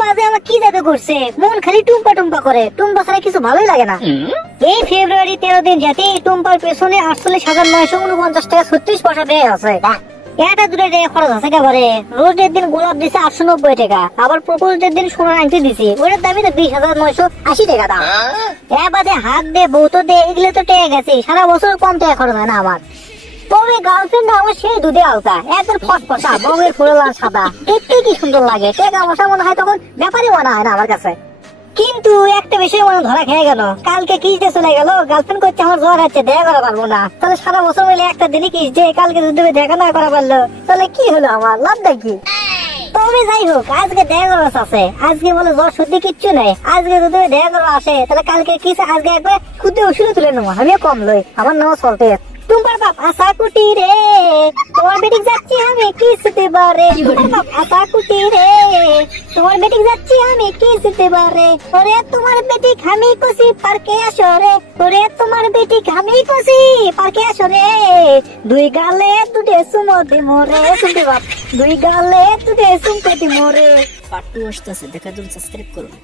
টুম্পা যে আমার কি জাদু করছে, মন খালি টুম্পা টুম্পা করে, টুম্পা ছাড়া কিছু ভালোই লাগে না। এই ফেব্রুয়ারি 13 দিন যেতে টুম্পার পেছনে 48,949 টাকা 36 পয়সা দেয় আছে। এটা দুটো টাকা খরচ আছে একেবারে। রোজের দিন গোলাপ দিছে 890 টাকা, আবার প্রপোজের দিন সোনার আংটি দিছি, ওটার দামই তো 20,980 টাকা দাম। এবারে হাত দে বউতো দে, এগুলো তো টেকে গেছে, সারা বছর কম টাকা খরচ হয় না আমার। তবে গার্লফ্রেন্ড আমার সেই দুধে আলতা, একদম ফসফসা, বউয়ের ফুলে লাল সাদা, দেখতে কি সুন্দর লাগে। টাকা বসা মনে হয় তখন ব্যাপারই মনে হয় না আমার কাছে। কিন্তু একটা বিষয় মনে ধরা খেয়ে গেল, কালকে কিস্টে চলে গেল, গার্লফ্রেন্ড করছে আমার জ্বর আছে, দেখা করা পারবো না। তাহলে সারা বছর মিলে একটা দিনই কিস যে কালকে যদি দেখা না করা পারলো, তাহলে কি হলো আমার লাভটা কি? তবে যাই হোক, আজকে দেখা করা আছে, আজকে বলে জ্বর সর্দি কিচ্ছু নেই। আজকে যদি দেখা করা আসে, তাহলে কালকে কিস আজকে একবার খুদে ওষুধে তুলে নেবো, আমিও কম লই, আমার নামও চলতে। তোমার বাপ আশা কুটি রে, তোমার বেটিক যাচ্ছি আমি কিসতে বারে। তোমার বাপ আশা কুটি রে, তোমার বেটিক যাচ্ছি আমি কিসতে বারে। ওরে তোমার বেটিক আমি কষি পার্কে আসো রে, ওরে তোমার বেটিক আমি কষি পার্কে আসো রে। দুই গালে দুটে সুমো দে মোরে, শুনতে বাপ দুই গালে দুটে সুমতে মোরে। পার্ট 2 আসতেছে, দেখার জন্য সাবস্ক্রাইব করুন।